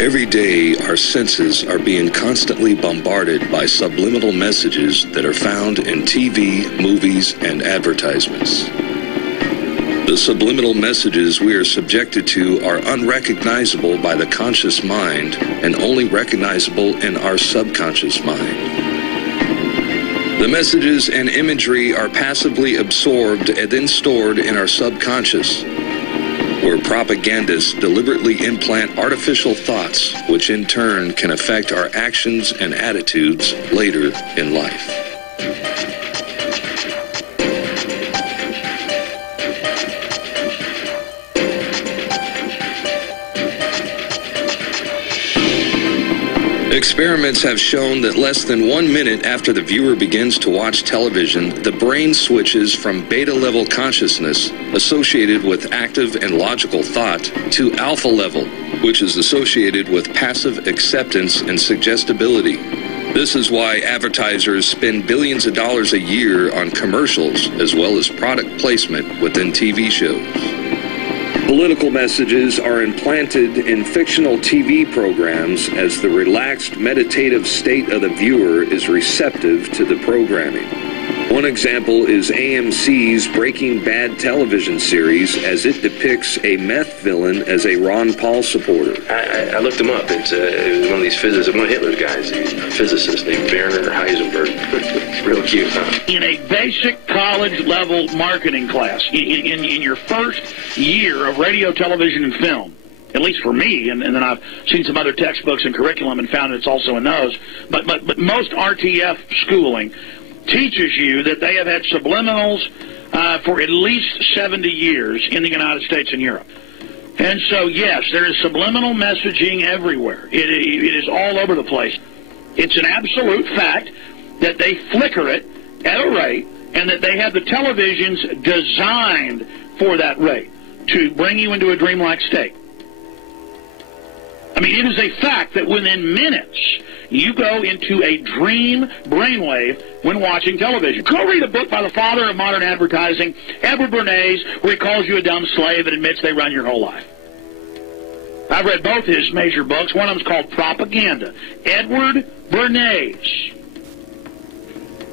Every day, our senses are being constantly bombarded by subliminal messages that are found in TV, movies, and advertisements. The subliminal messages we are subjected to are unrecognizable by the conscious mind and only recognizable in our subconscious mind. The messages and imagery are passively absorbed and then stored in our subconscious, where propagandists deliberately implant artificial thoughts, which in turn can affect our actions and attitudes later in life. Experiments have shown that less than 1 minute after the viewer begins to watch television, the brain switches from beta-level consciousness, associated with active and logical thought, to alpha level, which is associated with passive acceptance and suggestibility. This is why advertisers spend billions of dollars a year on commercials, as well as product placement within TV shows. Political messages are implanted in fictional TV programs as the relaxed, meditative state of the viewer is receptive to the programming. One example is AMC's Breaking Bad television series, as it depicts a meth villain as a Ron Paul supporter. I looked him up. It was one of these physicists, one of Hitler's guys, a physicist named Werner Heisenberg. Real cute, huh? In a basic college-level marketing class, in your first year of radio, television, and film, at least for me, and then I've seen some other textbooks and curriculum and found it's also in those, but most RTF schooling teaches you that they have had subliminals for at least 70 years in the United States and Europe. And so, yes, there is subliminal messaging everywhere. It is all over the place. It's an absolute fact that they flicker it at a rate, and that they have the televisions designed for that rate to bring you into a dreamlike state. I mean, it is a fact that within minutes, you go into a dream brainwave when watching television. Go read a book by the father of modern advertising, Edward Bernays, where he calls you a dumb slave and admits they run your whole life. I've read both his major books. One of them's called Propaganda. Edward Bernays.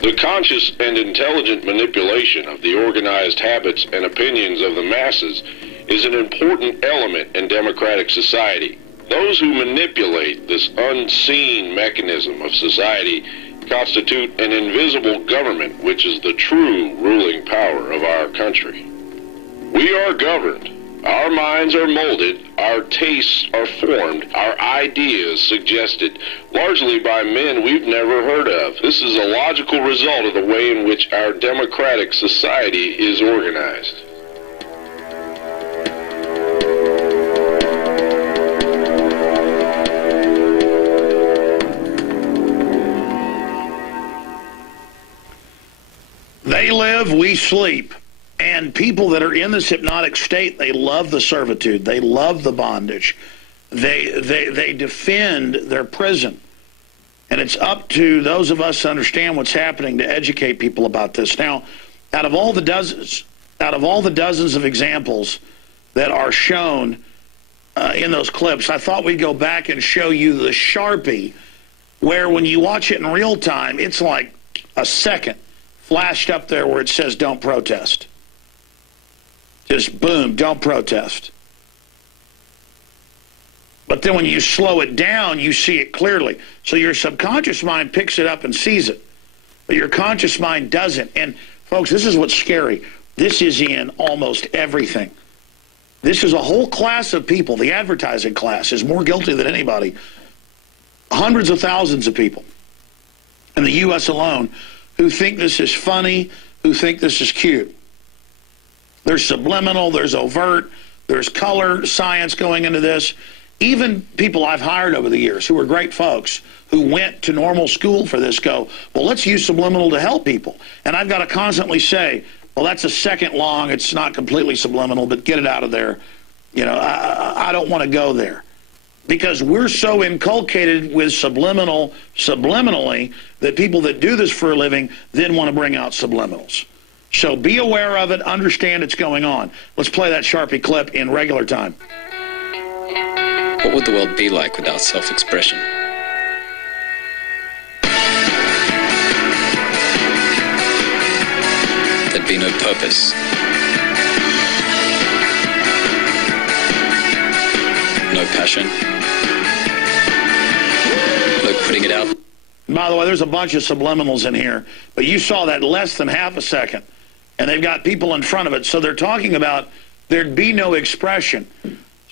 The conscious and intelligent manipulation of the organized habits and opinions of the masses is an important element in democratic society. Those who manipulate this unseen mechanism of society constitute an invisible government, which is the true ruling power of our country. We are governed. Our minds are molded, our tastes are formed, our ideas suggested, largely by men we've never heard of. This is a logical result of the way in which our democratic society is organized. They live, we sleep. And people that are in this hypnotic state, they love the servitude. They love the bondage. They defend their prison. And it's up to those of us to understand what's happening to educate people about this. Now, out of all the dozens of examples that are shown in those clips, I thought we'd go back and show you the Sharpie, where when you watch it in real time, it's like a second flashed up there where it says don't protest. Just boom, don't protest. But then when you slow it down, you see it clearly. So your subconscious mind picks it up and sees it, but your conscious mind doesn't. And folks, this is what's scary. This is in almost everything. This is a whole class of people. The advertising class is more guilty than anybody. Hundreds of thousands of people in the U.S. alone who think this is funny, who think this is cute. There's subliminal, there's overt, there's color science going into this. Even people I've hired over the years who are great folks who went to normal school for this go, well, let's use subliminal to help people. And I've got to constantly say, well, that's a second long, it's not completely subliminal, but get it out of there. You know, I don't want to go there. Because we're so inculcated with subliminally, that people that do this for a living then want to bring out subliminals. So be aware of it, understand it's going on. Let's play that Sharpie clip in regular time. What would the world be like without self-expression? There'd be no purpose. No passion. No putting it out. By the way, there's a bunch of subliminals in here, but you saw that less than half a second, and they've got people in front of it, so they're talking about there'd be no expression.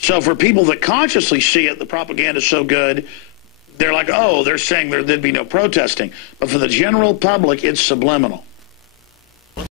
So for people that consciously see it, the propaganda's so good, they're like, oh, they're saying there'd be no protesting. But for the general public, it's subliminal.